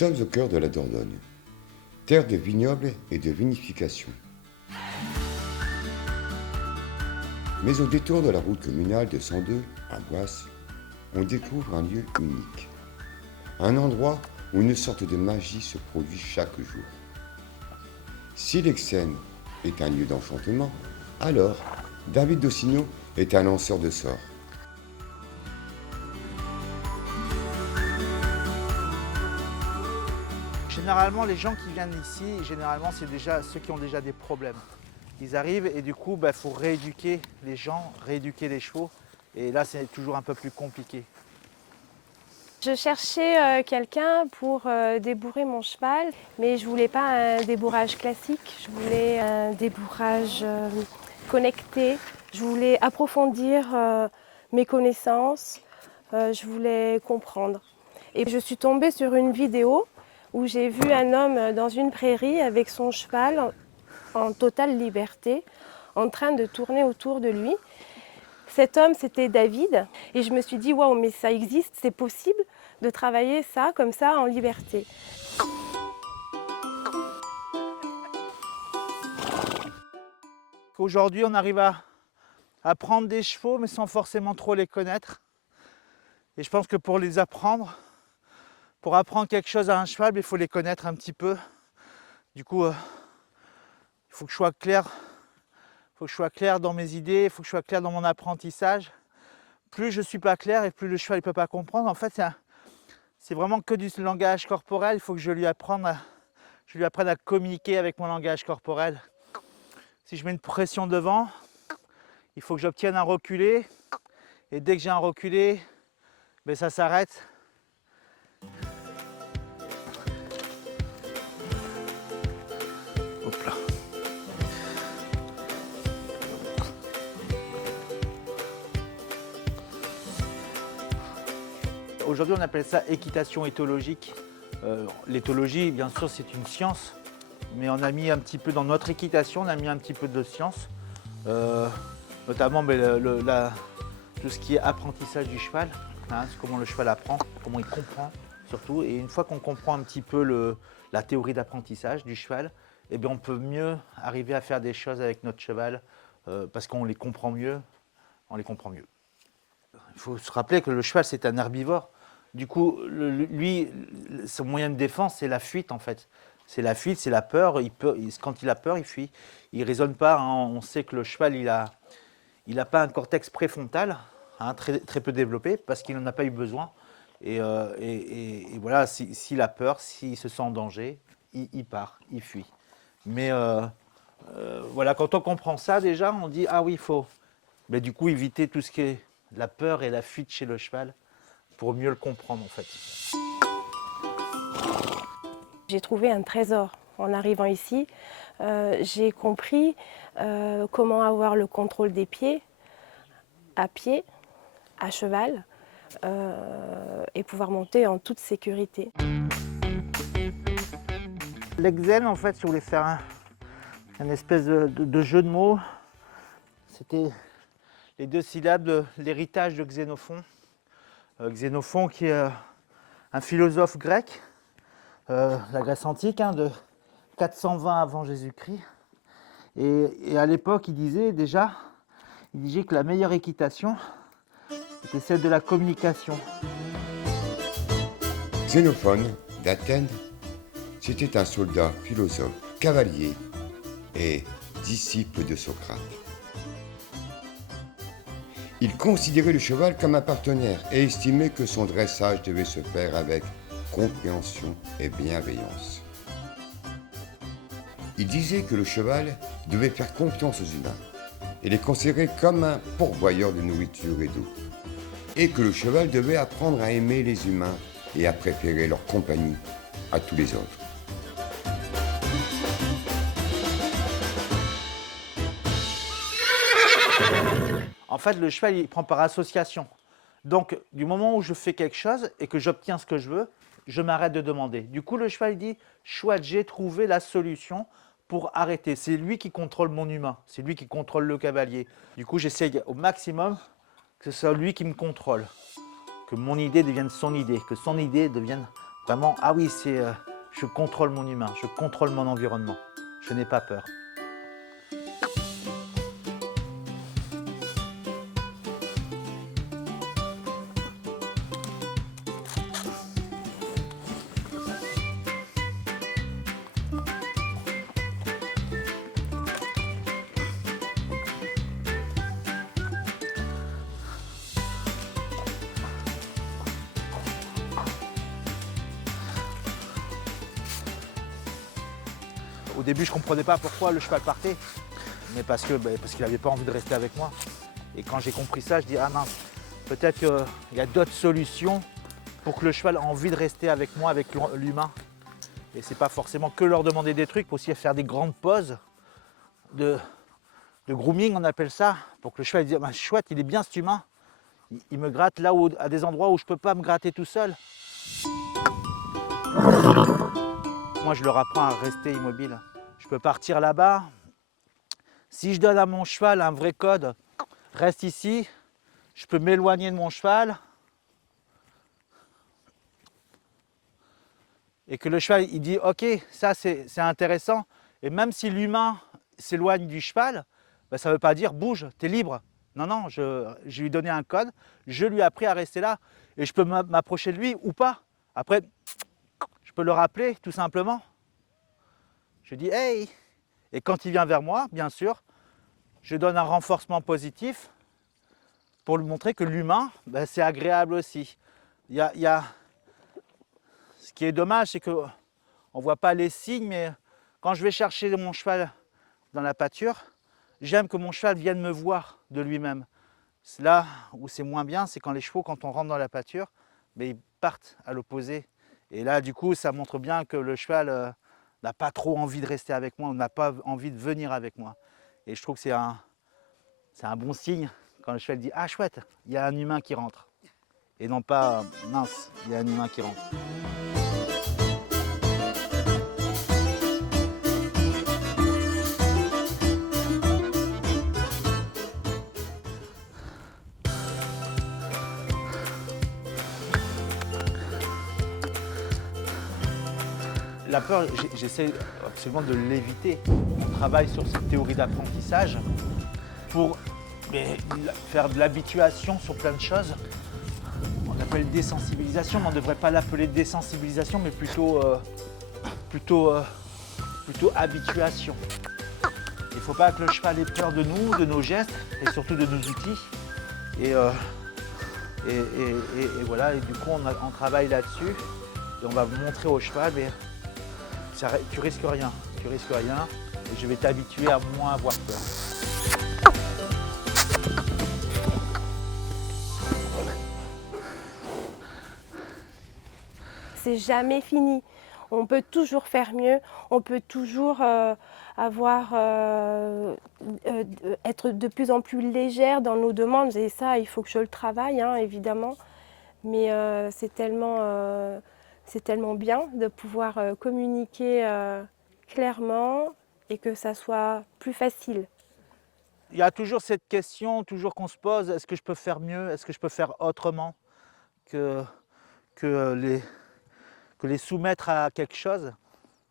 sommes au cœur de la Dordogne, terre de vignobles et de vinification. Mais au détour de la route communale de 102 à Boisse, on découvre un lieu unique. Un endroit où une sorte de magie se produit chaque jour. Si l'Exène est un lieu d'enchantement, alors David Docino est un lanceur de sorts. Généralement, les gens qui viennent ici, généralement, c'est déjà ceux qui ont déjà des problèmes. Ils arrivent et du coup, il faut rééduquer les gens, rééduquer les chevaux. Et là, c'est toujours un peu plus compliqué. Je cherchais quelqu'un pour débourrer mon cheval, mais je voulais pas un débourrage classique, je voulais un débourrage connecté, je voulais approfondir mes connaissances, je voulais comprendre. Et je suis tombée sur une vidéo où j'ai vu un homme dans une prairie avec son cheval en totale liberté, en train de tourner autour de lui. Cet homme, c'était David, et je me suis dit, waouh, mais ça existe, c'est possible de travailler ça, comme ça, en liberté. Aujourd'hui, on arrive à prendre des chevaux, mais sans forcément trop les connaître. Et je pense que pour les apprendre, pour apprendre quelque chose à un cheval, il faut les connaître un petit peu. Du coup, il faut que je sois clair. Il faut que je sois clair dans mes idées, il faut que je sois clair dans mon apprentissage. Plus je ne suis pas clair et plus le cheval ne peut pas comprendre. En fait, c'est vraiment que du langage corporel. Il faut que je lui apprenne à communiquer avec mon langage corporel. Si je mets une pression devant, il faut que j'obtienne un reculé. Et dès que j'ai un reculé, ça s'arrête. Hop là. Aujourd'hui, on appelle ça équitation éthologique. L'éthologie, bien sûr, c'est une science, mais on a mis un petit peu dans notre équitation, on a mis un petit peu de science, notamment tout ce qui est apprentissage du cheval, comment le cheval apprend, comment il comprend surtout. Et une fois qu'on comprend un petit peu la théorie d'apprentissage du cheval, on peut mieux arriver à faire des choses avec notre cheval parce qu'on les comprend mieux. Il faut se rappeler que le cheval, c'est un herbivore. Du coup, son moyen de défense, c'est la fuite en fait. C'est la fuite, c'est la peur. Quand il a peur, il fuit. Il ne raisonne pas. On sait que le cheval, il a pas un cortex préfrontal, très, très peu développé, parce qu'il n'en a pas eu besoin. Et voilà, s'il a peur, s'il se sent en danger, il part, il fuit. Mais voilà, quand on comprend ça déjà, on dit ah oui, il faut du coup éviter tout ce qui est la peur et la fuite chez le cheval pour mieux le comprendre en fait. J'ai trouvé un trésor en arrivant ici. J'ai compris comment avoir le contrôle des pieds, à pied, à cheval, et pouvoir monter en toute sécurité. L'Exène, en fait, si vous voulez faire un espèce de jeu de mots, c'était les deux syllabes de l'héritage de Xénophon. Xénophon qui est un philosophe grec, la Grèce antique, de 420 avant Jésus-Christ. Et à l'époque, il disait que la meilleure équitation, c'était celle de la communication. Xénophone d'Athènes, c'était un soldat, philosophe, cavalier et disciple de Socrate. Il considérait le cheval comme un partenaire et estimait que son dressage devait se faire avec compréhension et bienveillance. Il disait que le cheval devait faire confiance aux humains et les considérer comme un pourvoyeur de nourriture et d'eau, et que le cheval devait apprendre à aimer les humains et à préférer leur compagnie à tous les autres. En fait, le cheval, il prend par association. Donc, du moment où je fais quelque chose et que j'obtiens ce que je veux, je m'arrête de demander. Du coup, le cheval, il dit « chouette, j'ai trouvé la solution pour arrêter ». C'est lui qui contrôle mon humain, c'est lui qui contrôle le cavalier. Du coup, j'essaye au maximum que ce soit lui qui me contrôle, que mon idée devienne son idée, que son idée devienne Vraiment, ah oui, je contrôle mon humain, je contrôle mon environnement. Je n'ai pas peur. Au début, je ne comprenais pas pourquoi le cheval partait, mais parce qu'il n'avait pas envie de rester avec moi. Et quand j'ai compris ça, je dis ah mince, peut-être qu'il y a d'autres solutions pour que le cheval ait envie de rester avec moi, avec l'humain. Et c'est pas forcément que leur demander des trucs, aussi faire des grandes pauses de grooming, on appelle ça, pour que le cheval dise ah, chouette, il est bien cet humain. Il me gratte là à des endroits où je ne peux pas me gratter tout seul. Moi, je leur apprends à rester immobile. Je peux partir là-bas. Si je donne à mon cheval un vrai code, reste ici, je peux m'éloigner de mon cheval. Et que le cheval, il dit, ok, ça c'est intéressant. Et même si l'humain s'éloigne du cheval, ben, ça ne veut pas dire, bouge, tu es libre. Non, non, je lui ai donné un code, je lui ai appris à rester là. Et je peux m'approcher de lui ou pas. Après, je peux le rappeler tout simplement. Je dis hey! Et quand il vient vers moi, bien sûr, je donne un renforcement positif pour lui montrer que l'humain, ben, c'est agréable aussi. Ce qui est dommage, c'est qu'on ne voit pas les signes, mais quand je vais chercher mon cheval dans la pâture, j'aime que mon cheval vienne me voir de lui-même. Là où c'est moins bien, c'est quand les chevaux, quand on rentre dans la pâture, ben, ils partent à l'opposé. Et là, du coup, ça montre bien que le cheval n'a pas trop envie de rester avec moi, n'a pas envie de venir avec moi. Et je trouve que c'est un bon signe quand le cheval dit « Ah chouette, il y a un humain qui rentre ». Et non pas « Mince, il y a un humain qui rentre ». La peur, j'essaie absolument de l'éviter. On travaille sur cette théorie d'apprentissage pour faire de l'habituation sur plein de choses. On l'appelle désensibilisation, mais on ne devrait pas l'appeler désensibilisation, mais plutôt habituation. Il ne faut pas que le cheval ait peur de nous, de nos gestes et surtout de nos outils. Et voilà, et du coup on travaille là-dessus et on va montrer au cheval, mais tu risques rien, et je vais t'habituer à moins avoir peur. C'est jamais fini. On peut toujours faire mieux, on peut toujours être de plus en plus légère dans nos demandes, et ça, il faut que je le travaille, hein, évidemment. Mais c'est tellement bien de pouvoir communiquer clairement et que ça soit plus facile. Il y a toujours cette question, toujours qu'on se pose, est-ce que je peux faire mieux, est-ce que je peux faire autrement que les soumettre à quelque chose.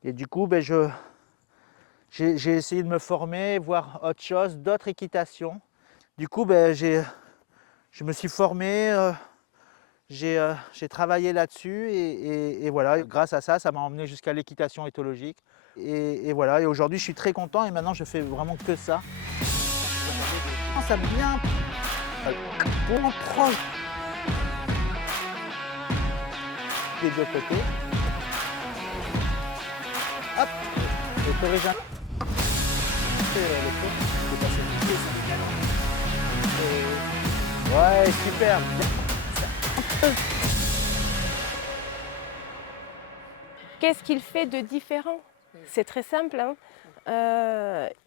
Et du coup, ben, j'ai essayé de me former, voir autre chose, d'autres équitations. Du coup, ben, je me suis formé, j'ai travaillé là-dessus et voilà, grâce à ça, ça m'a emmené jusqu'à l'équitation éthologique. Et voilà, et aujourd'hui, je suis très content et maintenant, je fais vraiment que ça. Ça bien pour proche des deux côtés. Hop, je corrige un ouais, super. Qu'est-ce qu'il fait de différent? C'est très simple, hein.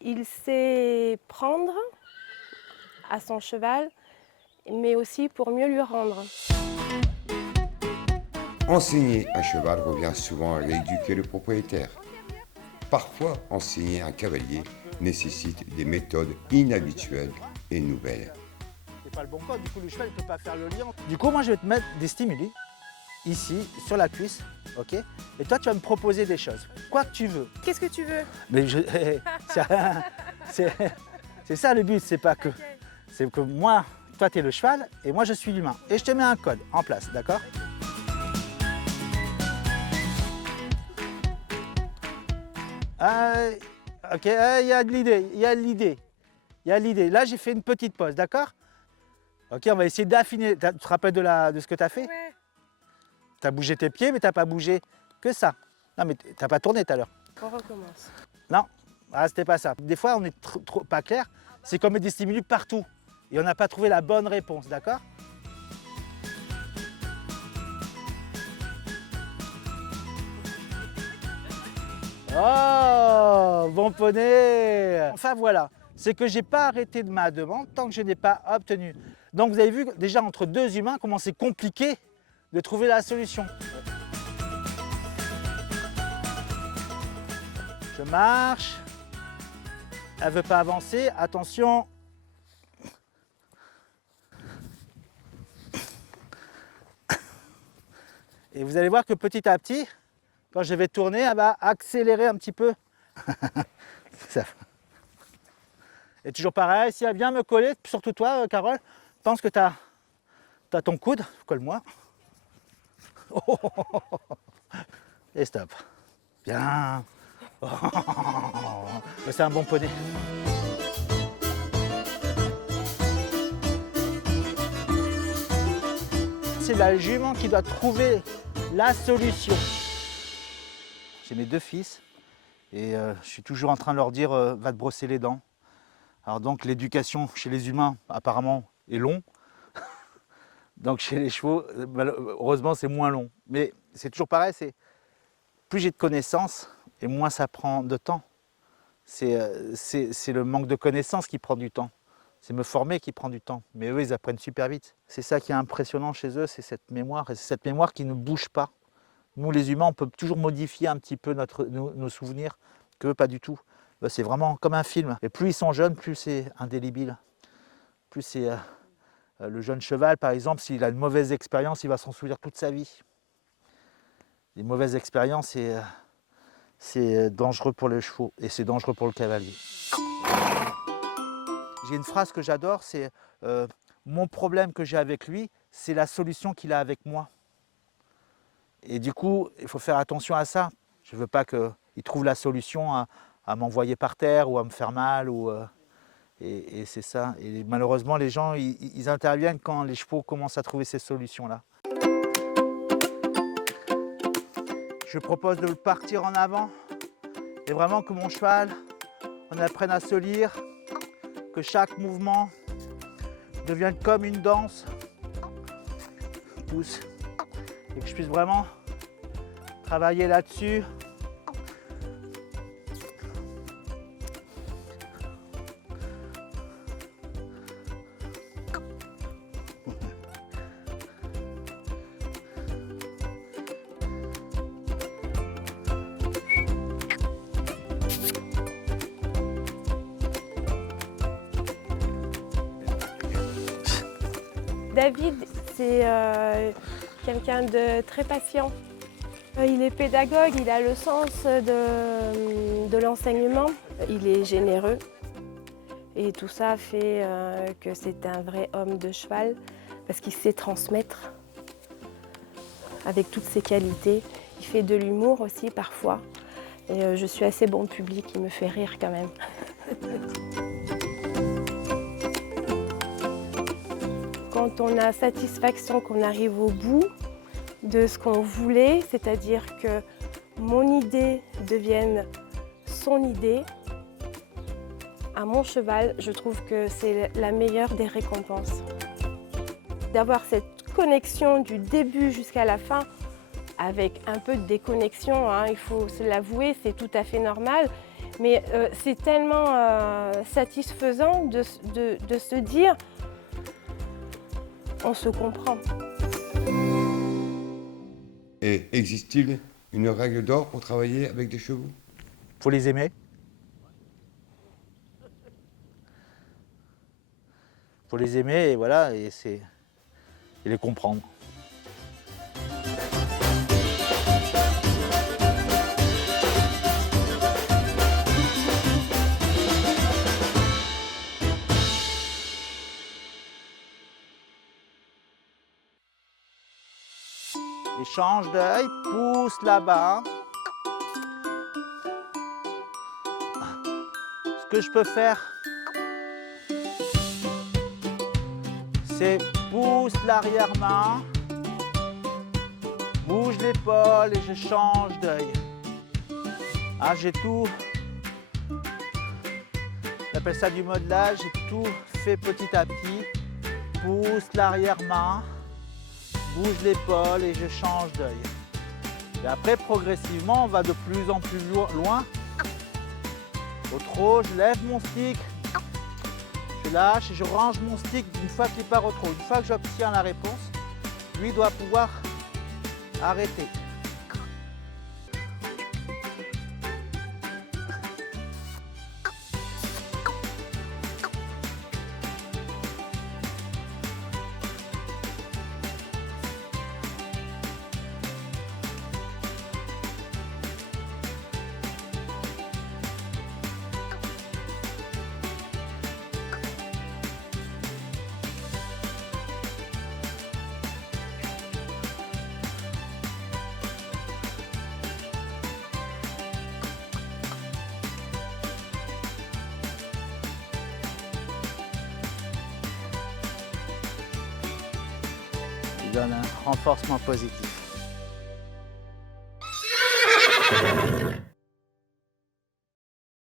Il sait prendre à son cheval, mais aussi pour mieux lui rendre. Enseigner un cheval revient souvent à rééduquer le propriétaire. Parfois, enseigner un cavalier nécessite des méthodes inhabituelles et nouvelles. C'est pas le bon code, du coup le cheval ne peut pas faire le lien. Du coup, moi je vais te mettre des stimuli ici sur la cuisse ok? Et toi, tu vas me proposer des choses, quoi que tu veux. Qu'est-ce que tu veux? Mais c'est ça le but, c'est pas que... C'est que moi, toi, tu es le cheval et moi, je suis l'humain. Et je te mets un code en place, d'accord? Ok, il y a de l'idée, il y a de l'idée. Il y a l'idée. Là, j'ai fait une petite pause, d'accord? Ok, on va essayer d'affiner. Tu te rappelles de ce que tu as fait? Ouais. Tu as bougé tes pieds, mais tu n'as pas bougé que ça. Non, mais tu n'as pas tourné tout à l'heure. On recommence. Non, ah, c'était pas ça. Des fois, on est trop pas clair. C'est qu'on met des stimuli partout. Et on n'a pas trouvé la bonne réponse, d'accord? Oh, bon poney! Enfin voilà, c'est que j'ai pas arrêté de ma demande tant que je n'ai pas obtenu. Donc vous avez vu déjà entre deux humains comment c'est compliqué de trouver la solution. Je marche. Elle veut pas avancer, attention. Et vous allez voir que petit à petit, quand je vais tourner, elle va accélérer un petit peu. Ça. Et toujours pareil, si elle vient me coller, surtout toi, Carole, pense que tu as ton coude, colle-moi. Oh. Et stop. Bien. Oh. C'est un bon poney. C'est la jument qui doit trouver la solution. J'ai mes deux fils et je suis toujours en train de leur dire va te brosser les dents. Alors donc l'éducation chez les humains apparemment est long. Donc chez les chevaux, heureusement c'est moins long. Mais c'est toujours pareil, c'est plus j'ai de connaissances et moins ça prend de temps. C'est le manque de connaissances qui prend du temps. C'est me former qui prend du temps. Mais eux, ils apprennent super vite. C'est ça qui est impressionnant chez eux, c'est cette mémoire. Et c'est cette mémoire qui ne bouge pas. Nous, les humains, on peut toujours modifier un petit peu nos souvenirs, qu'eux, pas du tout. C'est vraiment comme un film. Et plus ils sont jeunes, plus c'est indélébile. Plus c'est... le jeune cheval, par exemple, s'il a une mauvaise expérience, il va s'en souvenir toute sa vie. Les mauvaises expériences, c'est dangereux pour les chevaux et c'est dangereux pour le cavalier. J'ai une phrase que j'adore, c'est mon problème que j'ai avec lui, c'est la solution qu'il a avec moi. Et du coup, il faut faire attention à ça. Je ne veux pas qu'il trouve la solution à m'envoyer par terre ou à me faire mal. Et c'est ça. Et malheureusement, les gens, ils interviennent quand les chevaux commencent à trouver ces solutions-là. Je propose de partir en avant et vraiment que mon cheval, on apprenne à se lire, que chaque mouvement devienne comme une danse, pousse, et que je puisse vraiment travailler là-dessus. David, c'est quelqu'un de très patient. Il est pédagogue, il a le sens de l'enseignement. Il est généreux et tout ça fait que c'est un vrai homme de cheval parce qu'il sait transmettre avec toutes ses qualités. Il fait de l'humour aussi parfois et je suis assez bon public, il me fait rire quand même. Quand on a satisfaction, qu'on arrive au bout de ce qu'on voulait, c'est-à-dire que mon idée devienne son idée, à mon cheval, je trouve que c'est la meilleure des récompenses. D'avoir cette connexion du début jusqu'à la fin, avec un peu de déconnexion, hein, il faut se l'avouer, c'est tout à fait normal, mais c'est tellement satisfaisant de se dire on se comprend. Et existe-t-il une règle d'or pour travailler avec des chevaux? Faut les aimer. Faut les aimer et voilà, et les comprendre. Et change d'œil, pousse là-bas. Ce que je peux faire, c'est pousse l'arrière-main, bouge l'épaule et je change d'œil. Ah, j'ai tout, j'appelle ça du modelage, j'ai tout fait petit à petit. Pousse l'arrière-main, bouge l'épaule et je change d'œil. Et après, progressivement, on va de plus en plus loin. Au trot, je lève mon stick, je lâche et je range mon stick une fois qu'il part au trot. Une fois que j'obtiens la réponse, lui doit pouvoir arrêter. Il donne un renforcement positif.